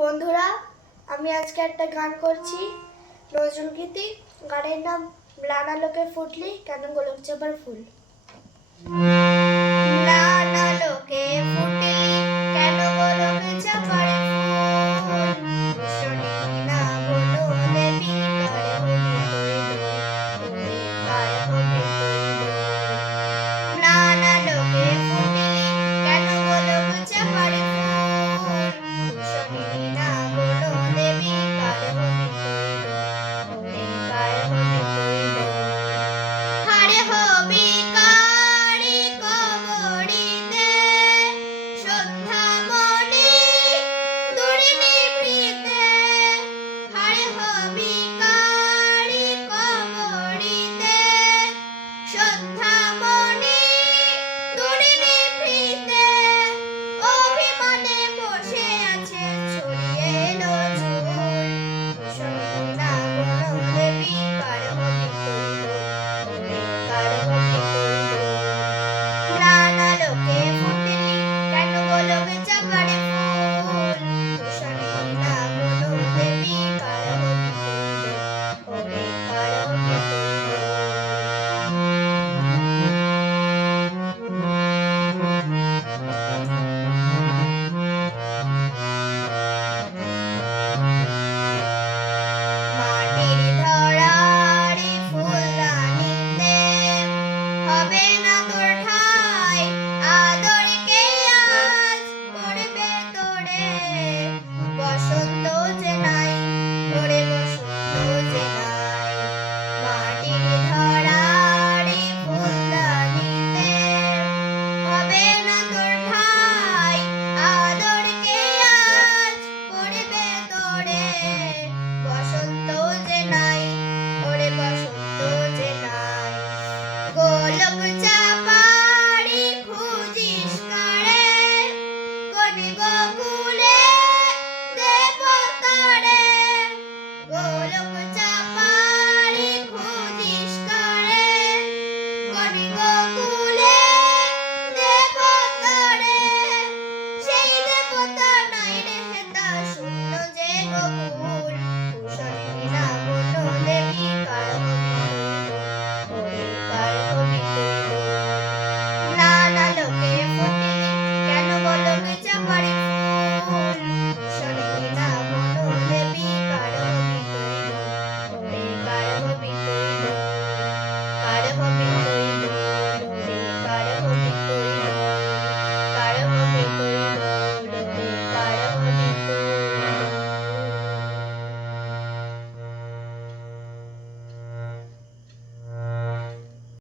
বন্ধুরা, আমি আজকে একটা গান করছি নজরুলগীতি। গানের নাম ম্লান আলোকে ফুটলি কেন গোলক চাঁপার ফুল। ম্লান আলোকে ফুটলি কেন গোলক চাঁপার ফুল, শুনি না বলো দেবী কার হবি তৈল, ওরে কার হবি তৈল। ম্লান আলোকে ফুটলি কেন গোলক চাঁপার ফুল, শুনি না বলো দেবী কার হবি তৈল, ওরে কার হবি তৈল। হারে হবি কারি কবরিতে সন্ধ্যা মনি দুরিনি ভৃতে, হারে হবি কারি কবরিতে সন্ধ্যা মনি দুরিনি ভৃতে, অভিমানে বসে আছে ছড়িয়ে নজরুল, শুনি না বলো দেবী কার হবি তৈল, ওরে কার হবি তৈল। ম্লান আলোকে ফুটলি কেন গোলক চাঁপার ফুল, শুনি না বলো দেবী কার হবি তৈল, ওরে কার হবি তৈল। মাটির ধরার ফুলদানিতে হবে না তোর ঠাই, আদরকে আজ করবে তোরে